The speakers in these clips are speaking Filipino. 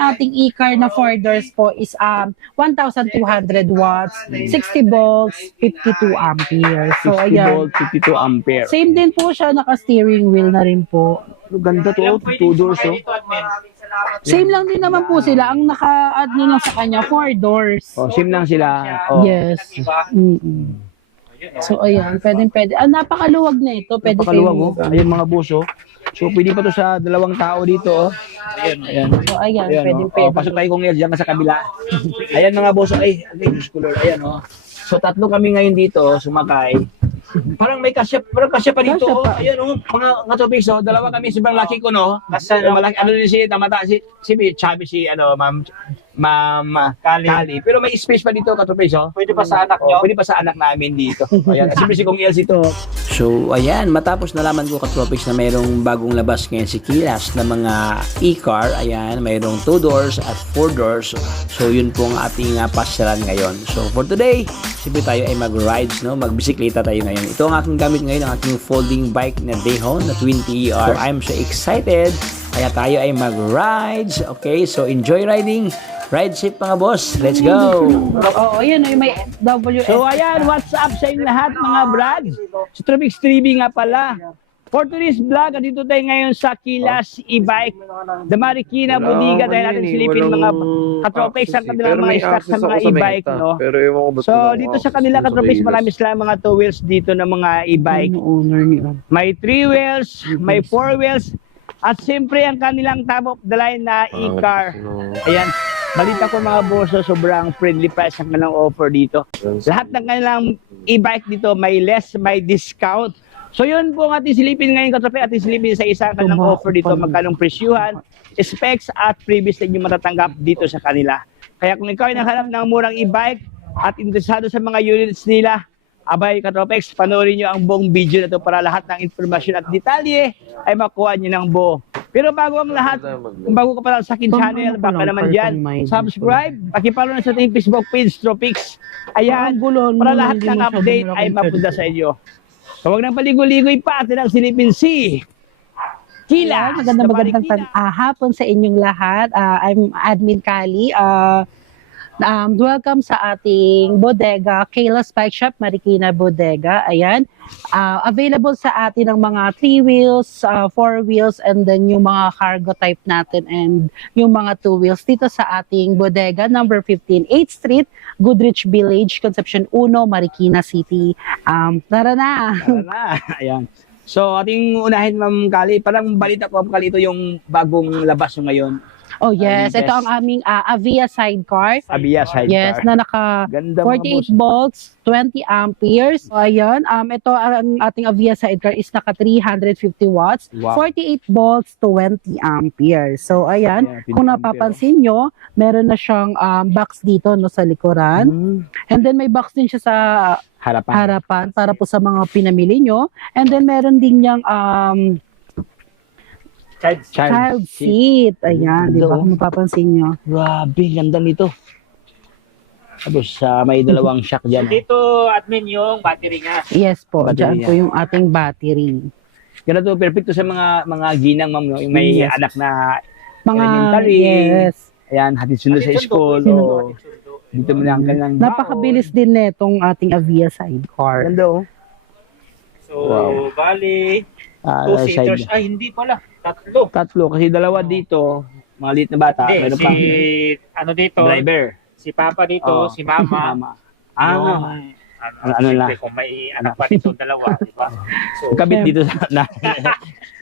ating e-car na 4 doors po is 1,200 watts, 60 volts, 52 amperes. So 60 ayan. volt, 52 ampere. Same din po siya, naka-steering wheel na rin po. Ganda to, 2 doors oh. Same lang din naman po sila. Ang naka-add nyo lang sa kanya, 4 doors. Oh, same lang sila. Oh. Yes. So ayan, pwede. Napakaluwag na ito. Pwede Napakaluwag oh. kayong- Ayun mga buso. So pwede pa to sa 2 tao dito oh. Ayan. So ayan, Ayan, pwede. oh. Pasok tayo kung diyan sa kabila. Ayan mga boss, ay, color. Ayan oh. So tatlo kami ngayon dito, sumakay. Parang may kasya pa dito. Kasya Oh. pa. Ayan oh, mga topics oh. Dalawa kami, sobrang laki ko no. Kasi malaki ano din si Tamata si Chubby si ano, Ma'am Kali. Pero may space pa dito katopis oh. Pwede pa sa anak nyo. Pwede pa sa anak namin dito. Ayan, siyempre si Kung Elsie to. So, ayan, matapos nalaman ko katropics na mayroong bagong labas ngayon si Kilas na mga e-car. Ayan, mayroong 2 doors at 4 doors. So, yun pong ating pasyalan ngayon. So, for today, siyempre tayo ay mag-rides, no? Magbisikleta tayo ngayon. Ito ang aking gamit ngayon, ang aking folding bike na Dayhon na 20ER. So, I'm so excited. Kaya tayo ay mag-rides. Okay, so enjoy riding. Ride safe mga boss. Let's go! Oo, yun, may WS. So ayan, what's up sa inyo lahat mga brad? Si Tropics Trivi nga pala. For today's vlog, dito tayo ngayon sa Kilas e-bike, the Marikina Bodega, dahil natin silipin mga katropics ang kanilang mga stock sa mga e-bike, no? So dito sa kanila katropics, marami sila mga 2 wheels dito na mga e-bike. May 3 wheels, may 4 wheels, at siyempre ang kanilang top of the line na e-car. Ayan. Balita ko mga boss, sobrang friendly price ang kanilang offer dito. Lahat ng kanilang e-bike dito may less, may discount. So yun po ang ating silipin ngayon katropi, ating silipin sa isang kanilang offer dito, magkanong presyuhan, specs at previous na inyo matatanggap dito sa kanila. Kaya kung ikaw ay naghanap ng murang e-bike at interesado sa mga units nila, abay katropex, panoorin nyo ang buong video na ito para lahat ng informasyon at detalye ay makuha nyo ng buo. Pero bago ang lahat, kung bago ka pa lang sa akin channel, baka naman dyan, subscribe, pakipalo na sa ating Facebook page, Tropics. Ayan, para lahat ng update ay mapunta sa inyo. So huwag nang paligoy-ligoy pa, atin ang silipin si Kilas. Magandang hapon sa inyong lahat. I'm Admin Kali. Welcome sa ating bodega, Kilas Bike Shop, Marikina Bodega. Ayan. Available sa atin ang mga 3 wheels, 4 wheels, and then yung mga cargo type natin and yung mga 2 wheels dito sa ating bodega, number 15, 8th Street, Goodrich Village, Concepcion 1, Marikina City. Tara na! Tara na. Ayan. So ating unahin Ma'am Kali, parang balita ko Ma'am Kali, ito yung bagong labas mo ngayon. Oh yes, ito ang aming Avia sidecar. Avia sidecar. Yes, na naka Ganda, 48 volts, 20 amperes. So ayan, ito ang ating Avia sidecar is naka 350 watts, Wow. 48 volts, 20 amperes. So ayan, Yeah, 20 kung napapansin nyo, meron na siyang box dito no sa likuran. And then may box din siya sa harapan para po sa mga pinamili nyo. And then meron din niyang child seat. Ayan, di ba? Kung mapapansin nyo. Grabe, ganda nito. Tapos may dalawang shock dyan. Dito, admin, yung battery nga. Yes po, Battery dyan niya. po yung ating battery. Ganito, perfecto sa mga ginang ma'am, no? Yung may Yes. anak na Mga, elementary. yes. Ayan, hatid sundo sa school. O, dito mo lang kanilang Napakabilis din netong ating Avia sidecar. Ganda oh. So, Wow. bali, Side. 2 seaters. Ay, hindi pala. 3. Tatlo, kasi dalawa dito, mga liit na bata. Hindi, Meron si, pang ano dito, driver. si Papa dito, Oo. si Mama. Mama. Yung, ano lang. siyempre, kung may anak pa dito, dalawa, di ba? So, Kabit dito na.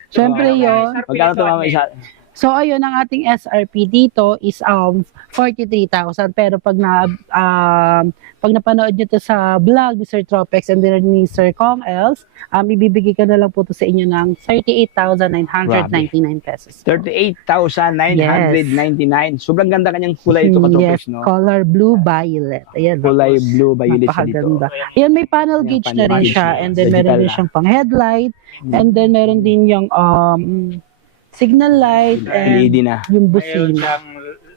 Syempre yun. Magkano to mama isa? So ayun, ang ating SRP dito is 43,000. Pero pag napanood nyo to sa vlog ni Sir Tropex and then ni Sir Kong Els, ibibigay ko na lang po to sa inyo ng 38,999 pesos. 38,999. Sobrang ganda kanyang kulay ito Yes, katropis, no? color blue violet. Ayan. Kulay blue violet siya dito. Napakaganda. Ayan, may panel Ayan, gauge na rin panel gauge siya. na. And then meron Digital din na. siyang pang headlight. And then meron din yung signal light and LED na. yung mayroon busina.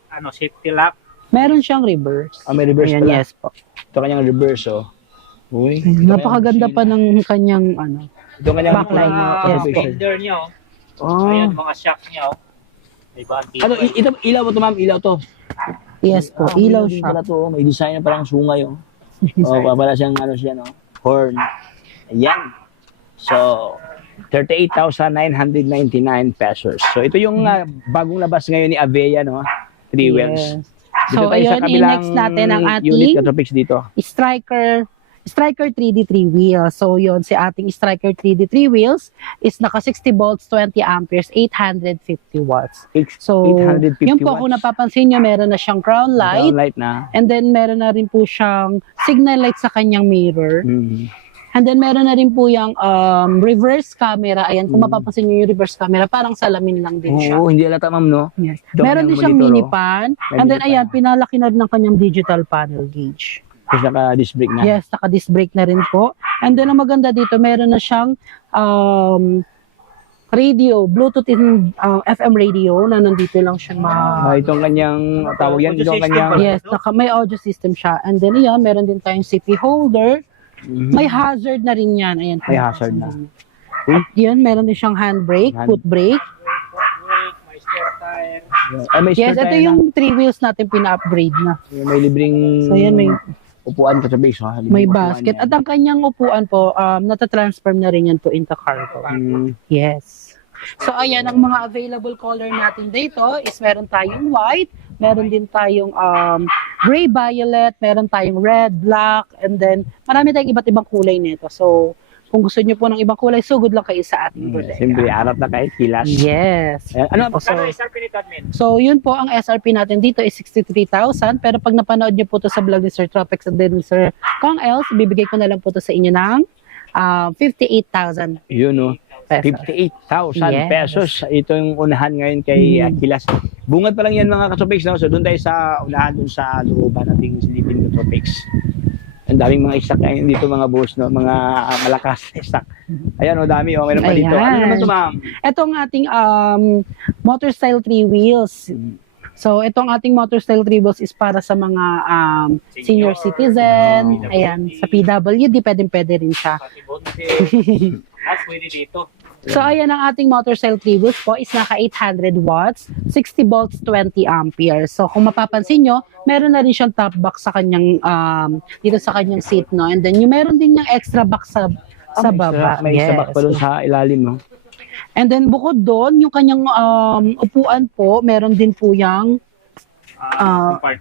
siyang safety lock. Meron siyang reverse. May reverse Ayan, pala. yes po. Ito kanyang reverse, oh. Uy. Napakaganda pa ng kanyang Ito kanyang backlight. Mga Yes, po. fender niya, oh. Oh. Ayan, mga shock niya, oh. Diba? Ano, ito, ilaw mo to, ma'am? Ilaw to? Yes po, ilaw siya. Pala to, may design na parang sungay, oh. Para siyang, ano siya, no? Horn. Ayan. So, 38,999 pesos. So, ito yung bagong labas ngayon ni Avea, no? 3 wheels. Yes. Dito So, tayo sa ayun, kabilang i-next natin ang unit ating Katropics dito. Striker 3D 3 wheels. So, yun, si ating Striker 3D 3 wheels is naka 60 volts, 20 amperes, 850 watts. So, 850 yun po, kung watts. napapansin nyo, meron na siyang crown light. Brown light na. And then, meron na rin po siyang signal light sa kanyang mirror. And then, meron na rin po yung reverse camera. Ayan, kung mapapansin nyo yung reverse camera, parang salamin lang din siya. Oo, hindi alata, ma'am, no? Yes. Dominant Meron din siyang monitor, mini oh. pan. May And then, mini pan. ayan, pinalaki na rin ng kanyang digital panel gauge. Tapos naka-disc brake na. Yes, naka-disc brake na rin po. And then, ang maganda dito, meron na siyang radio, Bluetooth and FM radio na nandito lang siya Itong kanyang, tawag yan, itong kanyang... Yes, may audio system siya. And then, ayan, meron din tayong CP holder. May hazard na rin yan. Ayan, May hazard na. At yun, meron din siyang handbrake, foot brake. May spare tire. Ay, may Yes, spare ito tayo yung 3 wheels natin pina-upgrade na. na. May libreng So, yan, may upuan Katropics. may basket. At ang kanyang upuan po, natatransform na rin yan po into cargo. Yes. So, ayan, ang mga available color natin dito is meron tayong white, meron din tayong gray violet, meron tayong red, black, and then marami tayong iba't ibang kulay nito. So, kung gusto niyo po ng ibang kulay, sugod lang kayo sa ating bodega. Siyempre, arap na kahit kilas. Yes. Ano, Magkano SRP nito, admin? So, yun po, ang SRP natin dito is 63,000. Pero pag napanood niyo po to sa vlog ni Sir Tropex and then ni Sir Kong Els, bibigay ko na lang po to sa inyo ng 58,000 yun, no? pesos. 58,000 Yes. pesos. Ito yung unahan ngayon kay Kilas. Bungad pa lang yan mga Katropics, no? So doon tayo sa unahan, doon sa looban nating silipin Katropics. Ang daming mga stock ngayon dito mga boss, no? Mga malakas na stock. Ayan, o dami, o. Meron pa dito. Ano Ayan. naman ito, ma'am? Ito ang ating motor style 3 wheels. So, itong ating motor style 3 wheels is para sa mga senior citizen. Ayan, sa PWD, pwede rin siya. Pati bonde. At pwede dito. So, ayan ang ating motor cell 3 wheels po is naka 800 watts, 60 volts, 20 amperes. So, kung mapapansin nyo, meron na rin siyang top box sa kanyang, dito sa kanyang seat, no? And then, yung meron din yung extra box sa baba. May isa back pa doon sa ilalim, no? And then, bukod doon, yung kanyang upuan po, meron din po yung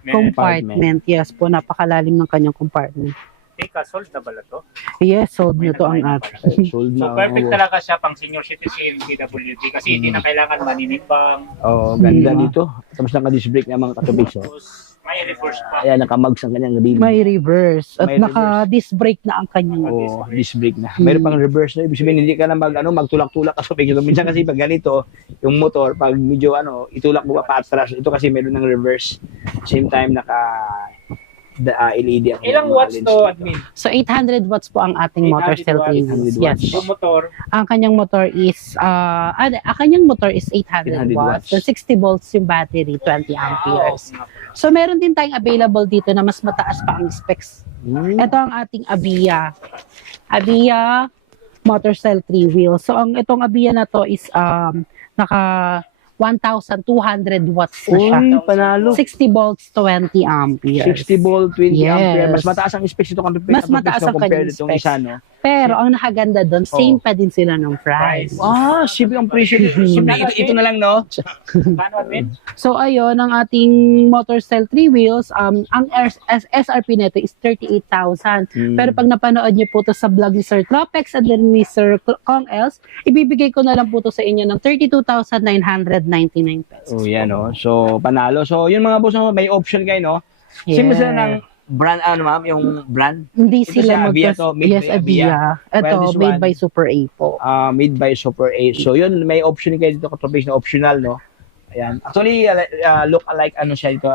compartment. Yes po, napakalalim ng kanyang compartment. Teka, sold na bala to? Yes, sold nyo to ang ating. Sold So, na. perfect talaga siya pang senior citizen, PWD, kasi hindi na kailangan maninimbang. Oh, ganda dito. Tapos naka-disc brake na mga Katropics, oh. Tapos, may reverse pa. Ayan, naka-mugs ang kanyang gabi. May reverse. At May naka-disc brake na ang kanyang. Oh, disc brake na. Mayroon pang reverse na. Ibig sabihin, hindi ka na magtulak-tulak ka sa pigil. Minsan kasi pag ganito, yung motor, pag medyo itulak mo pa atras. Ito kasi meron ng reverse. Same time, LED ang Ilang mga watts lens to, dito. admin? So 800 watts po ang ating motor 800 cell watts. 3 wheels. 800 Yes. watts. Yung motor, Ang kanyang motor is ang kanyang motor is 800 800 watts. watts. So 60 volts yung battery, 20 amperes. wow. So meron din tayong available dito na mas mataas pa ang specs. Ito ang ating Avia. Avia motor cell 3 wheels. So ang itong Avia na to is naka 1,200 watts na siya. Uy, panalo. 60 volts, 20 amperes. 60 volt, 20 Yes. ampere. Mas mataas ang specs ito Mas mataas ang kanyang compared itong specs. isa, no? Pero ang nakaganda doon, same pa din sila ng price. Ah, simple ang presyo dito. Simple, ito na lang, no? paano, admin? So ayun, ang ating motor cell 3 wheels, ang SRP nito is 38,000. Pero pag napanood niyo po to sa vlog ni Sir Tropex and then ni Sir Kong Els, ibibigay ko na lang po to sa inyo ng 32,999 pesos. Oh, yan, no? So, panalo. So, yun mga boss, no? May option kayo, no? Simple sila ng brand, ma'am? Yung brand? Hindi Ito sila si Avia to, made yes, by Avia. Avia. Ito, Well, this made one, by Super A po. Made by Super 8. So, yun, may option kayo dito, Katropics, na optional, no? Ayan. Actually, look alike, siya dito,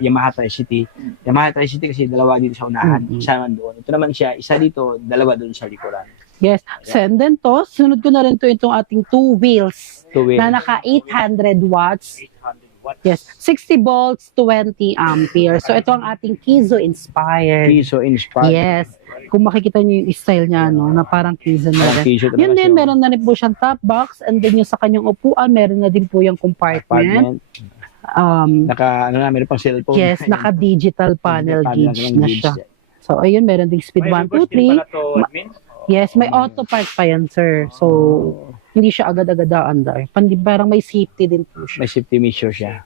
Yamaha Tri-City. Yamaha Tri-City kasi dalawa dito sa unahan, isa naman doon. Ito naman siya, isa dito, dalawa doon sa likuran. Yes. So, and then to, sunod ko na rin to itong ating 2 wheels 2 wheels. na naka 800 watts. 800 watts. Yes, 60 volts, 20 amperes. So ito ang ating Kizo inspired. Kiso inspired. Yes. Kung makikita niyo yung style niya, no, na parang Kizo na Parang rin. Kiso talaga Yun din, siya. meron na rin po siyang top box and then yung sa kanyang upuan, meron na din po yung compartment. Apartment. Meron pang cellphone. Yes, naka-digital panel gauge na siya. Gauge. So, ayun, meron ding speed 1, 2, 3. Yes, may auto park pa yan, sir. So, hindi siya agad-agad aandar. Parang may safety din po siya. May safety measure siya.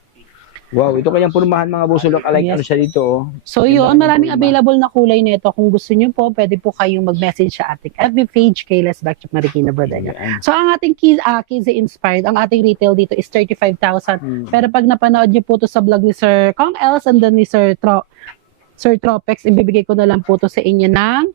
Wow, ito kanyang pormahan mga boss. Look alike Yes. ano siya dito. Oh. So yun, maraming available na kulay nito. Kung gusto niyo po, pwede po kayong mag-message sa ating FB page, Kayla's Backshop Marikina Bodega. Ayan. So ang ating Kizi Inspired, ang ating retail dito is 35,000. Pero pag napanood niyo po to sa vlog ni Sir Kong Els and then ni Sir Tropex, ibibigay ko na lang po to sa inyo ng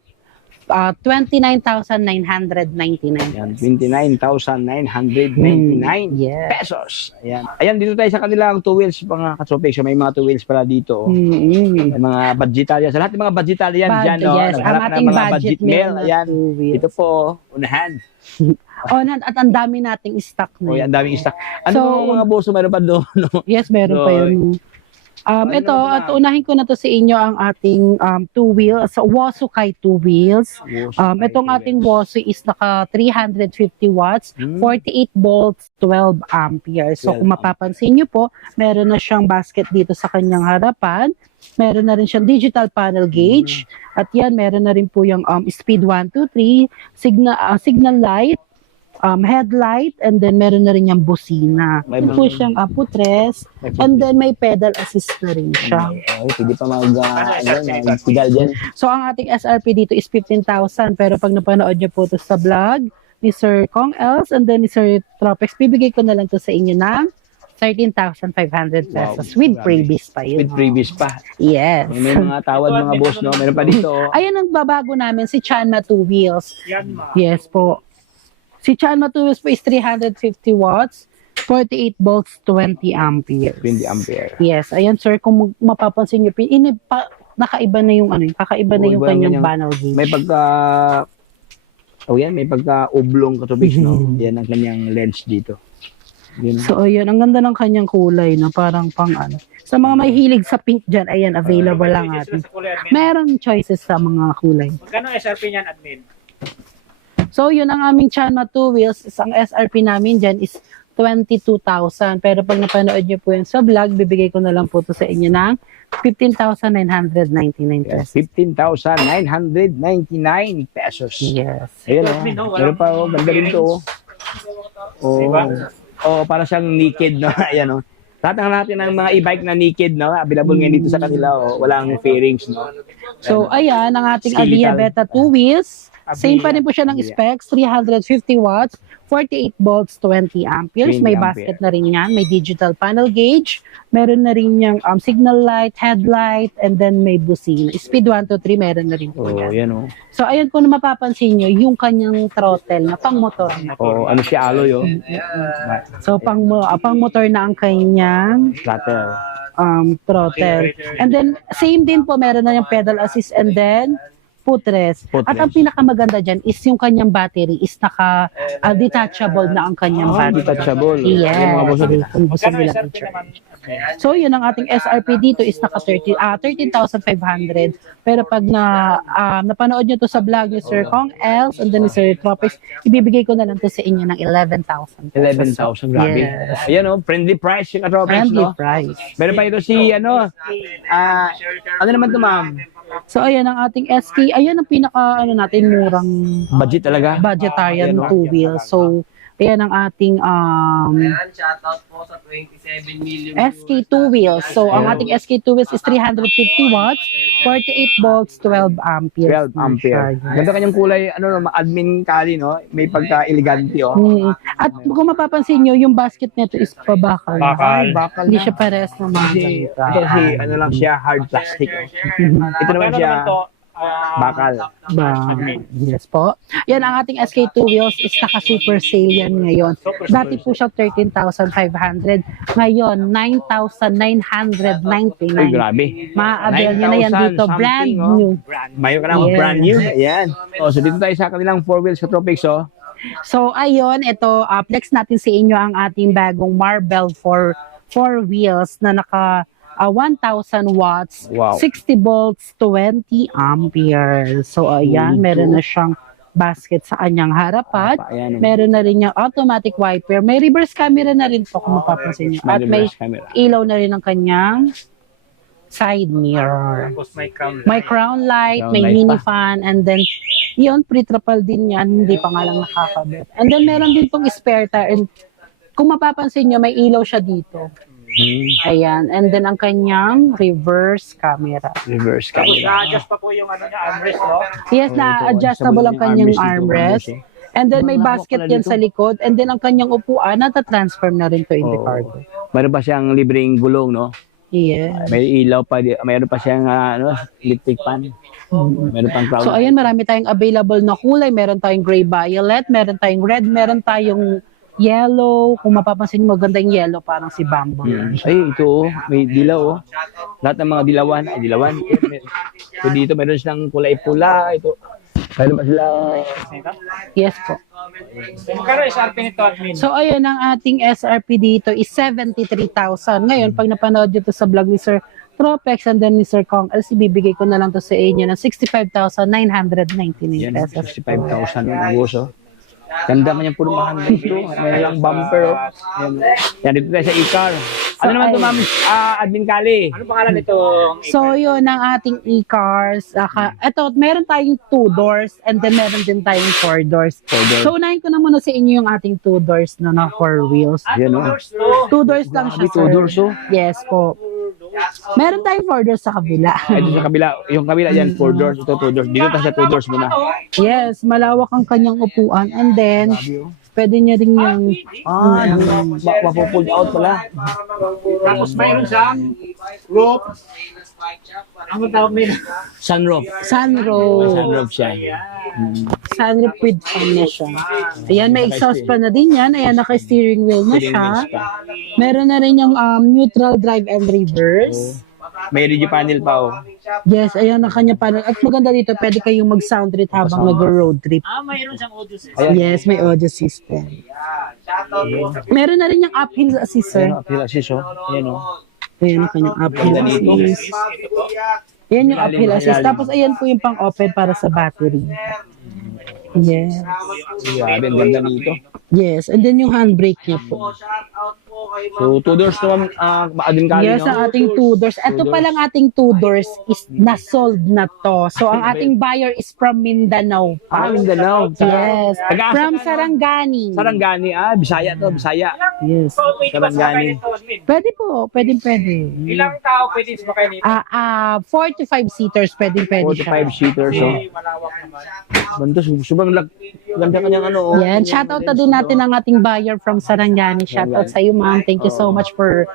29,999. Ayan, 29,999 Yes. pesos. Ayan. Ayan, dito tayo sa kanilang 2 wheels mga katropes. May mga 2 wheels pala dito. Oh. Mm-hmm. May mga budgetarian. Sa lahat ng mga budgetarian dyan, no? Yes, ang Naghanap ng ating mga budget meal meal. na Ayan. 2 wheels. Ito po, unahan. At ang dami nating stock O, na. yan, daming stock. Ano So, mga boso meron pa doon? No? Yes, meron pa yun. Ito, at unahin ko na to sa inyo ang ating 2 wheels, Wosu Kai 2 wheels. Itong ating Wosu is naka 350 watts, 48 volts, 12 amperes. So 12 kung mapapansin nyo po, meron na siyang basket dito sa kanyang harapan. Meron na rin siyang digital panel gauge. At yan, meron na rin po yung speed 1, 2, 3, signal light, headlight, and then meron na rin yung busina. May Meron po siyang putres, and then may pedal assist na rin siya. Okay, pwede pa mag-pedal dyan. So, ang ating SRP dito is 15,000. Pero pag napanood niyo po ito sa vlog ni Sir Kong Els and then ni Sir Tropex, bibigay ko na lang to sa inyo ng 13,500 pesos with grabe. freebies pa yun. With previous pa. Yes. May mga tawad mga boss, no? Meron pa dito. Oh. Ayan ang babago namin, si Chanma 2 wheels. Yan, ma. Yes po. Si Chanma 2 wheels po is 350 watts, 48 volts, 20 amperes. 20 ampere. Yes, ayan sir, kung mapapansin niyo, nakaiba na yung kakaiba na yung iba kanyang yung- panel gauge. May pagka... Oh yan, may pagka-oblong katubig, no? Yan ang kanyang lens dito. Yun. So, ayan, ang ganda ng kanyang kulay, no? Parang pang ano. Sa mga may hilig sa pink dyan, ayan, available lang atin. Meron choices sa mga kulay. Magkano SRP niyan, admin? So, yun ang aming Chanma 2 wheels. Ang SRP namin dyan is 22,000. Pero pag napanood niyo po yun sa vlog, bibigay ko na lang po to sa inyo ng 15,999 Yes, pesos. 15,999 pesos. Yes. Ayun, oh. Meron pa, oh. Ganda rin to, oh. Diba? Oh, para siyang naked, no? Ayan, oh. Lahat ng natin ng mga e-bike na naked, no? Available ngayon dito sa kanila, oh. Walang fairings, no? So, ayan, ang ating Skeletal. Avia Beta 2 wheels. Same pa rin po siya ng Avia. specs, 350 watts, 48 volts, 20 amperes. 20 May ampere. basket na rin yan. May digital panel gauge. Meron na rin yung signal light, headlight, and then may busina. Speed 1 to 3, meron na rin po Oh, yan. yan, oh. So, ayun po na mapapansin nyo, yung kanyang throttle na pang motor na. Oh, ano siya, alloy, oh. So, pang motor na ang kanyang Flatter. throttle. And then, same din po, meron na yung pedal assist and then footrest. Footrest. At ang pinakamaganda dyan is yung kanyang battery is detachable na ang kanyang battery. Detachable. Yes. Yung mga boss, Kung gusto Magkano nila SRP i-charge. naman, admin? So, yun ang ating SRP dito is naka 13,500. Pero pag napanood nyo to sa vlog ni Sir Kong Els and then ni Sir Tropics, ibibigay ko na lang to sa inyo ng 11,000. 11,000, grabe. Yes. Ayan, oh, friendly price yung katropes, Friendly no? price. Meron pa ito si, ano naman to, ma'am? So, ayan ang ating SK. Ayan ang pinaka, natin, murang Budget talaga? budgetarian Ayan, oh. 2 wheels. So, ayan ang ating Shoutout po sa 27 million SK 2 wheels. So, ang ating SK 2 wheels is 350 watts, 48 volts, 12 amperes. 12 ampere. Ganda kanyang kulay, admin kali, no? May pagka-elegante, oh. At kung mapapansin nyo, yung basket nito is pabakal. Bakal. Bakal Hindi na. siya pares na mga Kasi, ganito. kasi ano lang siya, hard plastic. Oh. Ito naman Magkano siya, naman to? bakal. Yes po. Yan ang ating SK2 wheels is naka super sale yan ngayon. Dati po siya 13,500. Ngayon, 9,999. Ay, grabe. Ma-avail nyo na yan 9,000 dito. Brand something, oh. new. Mayo ka na, Yes. brand new. Ayan. Oh, so dito tayo sa kanilang 4 wheels katropics, oh. So, ayun, ito, flex natin sa inyo ang ating bagong Marble 4 wheels na naka 1,000 watts, Wow. 60 volts, 20 amperes. So ayan, meron na siyang basket sa kanyang harapan. Ayan. Meron na rin yung automatic wiper. May reverse camera na rin po kung mapapansin nyo. At may reverse camera. ilaw na rin ang kanyang side mirror. Tapos may crown May crown light, Crown may light mini pa. fan, and then yun, pre-triple din yan. Hindi pa nga lang nakakabit. And then meron din pong spare tire. And kung mapapansin nyo, may ilaw siya dito. Ayan. And then ang kanyang reverse camera. Reverse Tapos camera. na-adjust pa po yung ano niya, armrest, no? Yes, Oh, na ito, adjustable ang kanyang dito, armrest. eh. And then may Malawak basket pala yan dito. sa likod. And then ang kanyang upuan, nata-transform na rin to in the Oo. cargo. Meron pa siyang libreng gulong, no? Yes. May ilaw pa, mayroon pa siyang electric fan. Meron pang crown. So ayan, marami tayong available na kulay. Meron tayong gray violet, meron tayong red, meron tayong yellow. Kung mapapansin mo, maganda yung yellow, parang si Bamboo. Ay, ito, may dilaw, oh. Lahat ng mga dilawan, So, dito, meron silang kulay pula, ito. Meron pa sila, Yes po. Magkano SRP nito, admin? So ayun, ang ating SRP dito is 73,000. Ngayon, pag napanood nyo to sa vlog ni Sir Tropex and then ni Sir Kong Els, ibibigay ko na lang to sa inyo ng 65,999 yan, pesos. 65,000 ang uso. Ganda man yung purmahan dito. May lang bumper, oh. Yan, yan, dito tayo sa e-car. Ano naman ito, ma'am, Admin Kali? Ano pangalan nito? So yun, ang ating e-cars. Ito, meron tayong 2 doors and then meron din tayong 4 doors. So unahin ko na muna sa inyo yung ating 2 doors na 4 wheels. Yan, oh. 2 doors lang siya, Grabe, 2 sir. doors, oh. Yes po. Meron tayong 4 doors sa kabila. Ay, dito sa kabila. Yung kabila yan, 4 doors. Ito, 2 doors. Dito tayo sa 2 doors muna. Yes, malawak ang kanyang upuan. And then, pwede niya din yung Mapupull out pala. Tapos mayroon siyang roof. Ano tawag nila? Sunroof. sunroof. Sunroof siya. Sunroof with fan na siya. Ayan, may exhaust pa na din yan. Ayan, naka-steering wheel na siya. Meron na rin yung neutral drive and reverse. May radio panel pa, oh. Yes, ayan ang kanya panel. At maganda dito, pwede kayong mag-sound trip habang nag-road trip. Mayroon siyang audio system. Ayan. Yes, may audio system. Meron na rin yung uphill assist, sir. Ayan, appeal assist, oh. Ayan, oh. Ayan ang kanyang uphill assist. Ayan yung uphill assist. Tapos ayan po yung pang-open para sa battery. Yes. Grabe, ang ganda nito. Yes, and then yung handbrake niya po. So, 2 doors to, Admin Kali, Yes, no? ang ating 2 doors. Ito Two pa lang ating 2 doors is na-sold na to. So, ang ating buyer is from Mindanao pa. Mindanao. Yes, Taga- from Sarangani. Sarangani, Bisaya to, Bisaya. Yes. Pwede ba sumakay nito, admin? Pwede po, pwede. Ilang tao pwede sumakay nito? 4 to 5 seaters, pwede siya. 45 seaters, so. Malawak naman. Banda, sobrang ganda kanyang ano, oh. Yan, shoutout na din natin ang ating buyer from Sarangani. Shoutout sa iyo, ma'am. Thank you so much for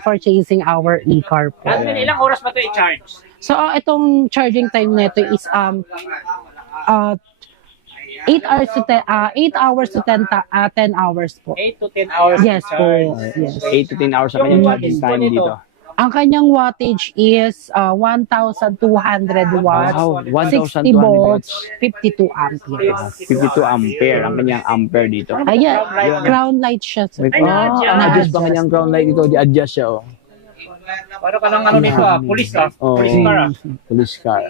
purchasing our e-car po. Admin, ilang oras ba ito i-charge? So, itong charging time nito is 8 hours to 10 hours po. 8 to 10 hours Yes po. i-charge. Yes. 8 to 10 hours sa kanyang charging time dito. Ang kanyang wattage is 1,200 watts, Wow, 60 1,200 volts, 52 amperes. 52 ampere ang kanyang ampere dito. Ayan, crown light siya. Sir. Na-adjust pa kanyang crown light dito, di-adjust siya, oh. Para ka lang ano nito, police Oh, police car. police car.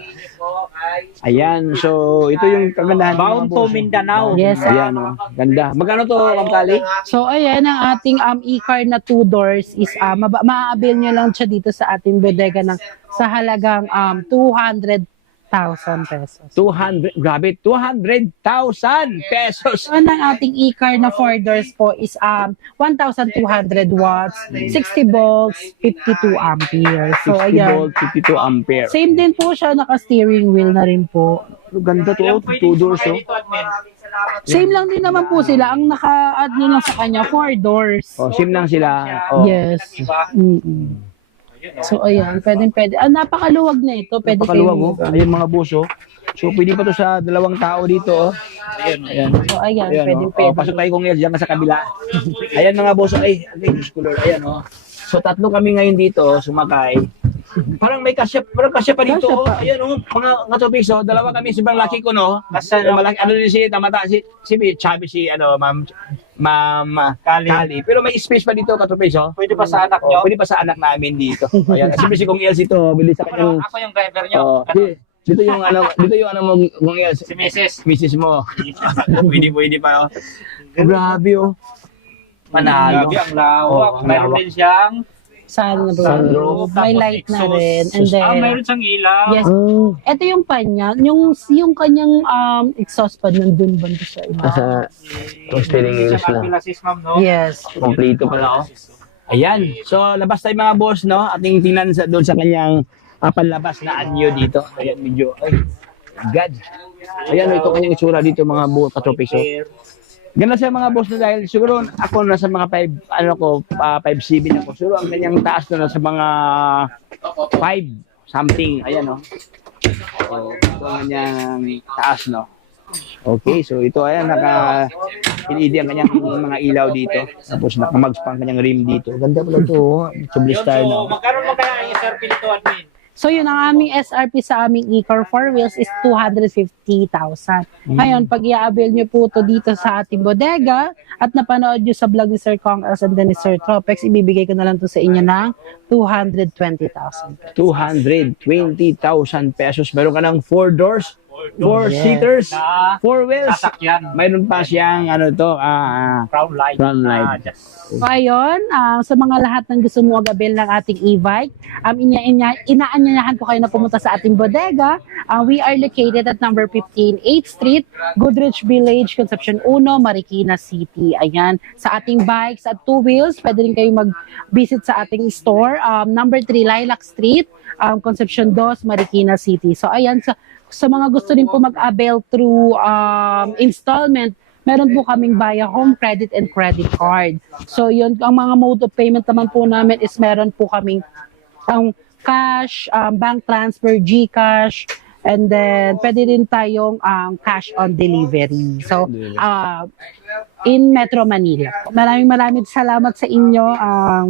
Ayan, so ito yung kagandahan. Bound to Mindanao. Yes, sir. Ayan, oh. Ganda. Magkano to, Ma'am Kali? So, ayan, ang ating e-car na 2 doors is ma-avail nyo lang siya dito sa ating bodega ng sa halagang 200,000 pesos. 200, grabe, 200,000 pesos. So, ang ating e-car na 4 doors po is 1,200 watts, 60 volts, 52 amperes. So, 50 ayan. volt, 52 ampere. Same din po siya, naka-steering wheel na rin po. Ganda to, Ilang 2 pwede doors, sumakay oh. nito, admin? Same lang din naman po sila. Ang naka-add nyo lang sa kanya, 4 doors. Oh, same lang sila. Oh. Yes. Diba? Mm-mm. So, ayan, pwede. Napakaluwag na ito. Pwede Napakaluwag, oh. kayong- Ayun mga buso. So, pwede pa to sa 2 tao dito, oh. Ayan. So, ayan, Ayan, pwede. oh. Pasok tayo kung diyan ka sa kabila. Ayan mga boso, ay, Diyos ko Lord, ayan, oh. So, 3 kami ngayon dito, sumakay. Parang may parang kasya pa dito. Kasya pa. Oh. Ayan oh, mga katopix, oh. Dalawa kami, sobrang laki ko, no? Kasya, Malaki, ano din si Tamata, si Chubby, si, Ma'am Kali. Pero may space pa dito, katopix, oh. Pwede pa sa anak Oh, nyo? pwede pa sa anak namin dito. Ayan, siyempre si Kung Els ito, bilis sa Pero kanyang, ako yung driver nyo. oh, dito yung mo, Kung Els, Si Mrs. Mrs. mo. Pwede pa, oh. Grabe, oh. Manalo. Grabe, ang lawak. Oh, ang Meron lawak. din siyang Sunroof. Sunroof. May tapos light na exhaust. rin. And then, meron siyang ilaw. yes. Oh. Ito yung kanya, yung kanyang exhaust pan nandun banda sa iba. steering wheels Siya na. magpilasis, ma'am, no? Yes. Kompleto pala, oh. Ayan. So, labas tayo mga boss, no? Ating tingnan doon sa kanyang panlabas na anyo dito. Ayan, medyo, ay, God. Ayan, ito kanyang itsura dito, mga katropis, oh. Ganda siya mga boss na dahil siguro ako nasa mga 5'7" ako. Siguro ang kanyang taas na nasa mga 5 something. Ayan, oh. So, ito ang kanyang taas, no? Okay, so ito ayan, LED ang kanyang mga ilaw dito. Tapos nakamags pa ang kanyang rim dito. Ganda pala ito, oh. Subli style, no? Magkaroon mo kaya ang SRP nito, admin? So yun, ang aming SRP sa aming e-car 4 wheels is 250,000. Ngayon, pag i-avail nyo po to dito sa ating bodega at napanood nyo sa vlog ni Sir Kong Els and then ni Sir Tropex, ibibigay ko na lang to sa inyo ng 220,000. 220,000 pesos. Meron ka ng 4 doors, 4 seaters, Na 4 wheels. sasakyan. Mayroon pa siyang Crown light. Crown light. Just. So ayun, sa mga lahat ng gusto mo mag-avail ng ating e-bike, inaanyayahan ko kayo na pumunta sa ating bodega. We are located at number 15 8th Street, Goodrich Village, Concepcion 1, Marikina City. Ayan, sa ating bikes at 2 wheels, pwede rin kayo mag-visit sa ating store. Number 3 Lilac Street, Concepcion 2, Marikina City. So ayan, sa mga gusto rin po mag-avail through installment, meron po kaming via home credit and credit card. So yun, ang mga mode of payment naman po namin is meron po kaming cash, bank transfer, GCash, and then pwede rin tayong cash on delivery. So in Metro Manila. Maraming salamat sa inyo.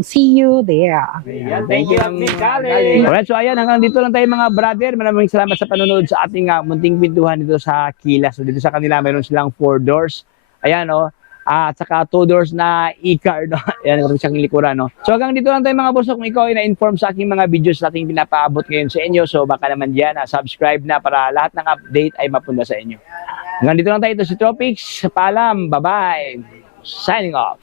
See you there. Ayan, thank you, Admin Kali. Alright, so ayan, hanggang dito lang tayo mga brother. Maraming salamat sa panonood sa ating munting pintuhan dito sa Kilas. So dito sa kanila, mayroon silang 4 doors. Ayan, oh. At saka 2 doors na e-car, no? Ayan, mayroon siyang likuran, no? So hanggang dito lang tayo mga boss. Kung ikaw ay na-inform sa aking mga videos na ating pinapaabot ngayon sa inyo, so baka naman dyan, subscribe na para lahat ng update ay mapunta sa inyo. Hanggang dito lang tayo. Ito si Tropics. Paalam. Bye-bye. Signing off.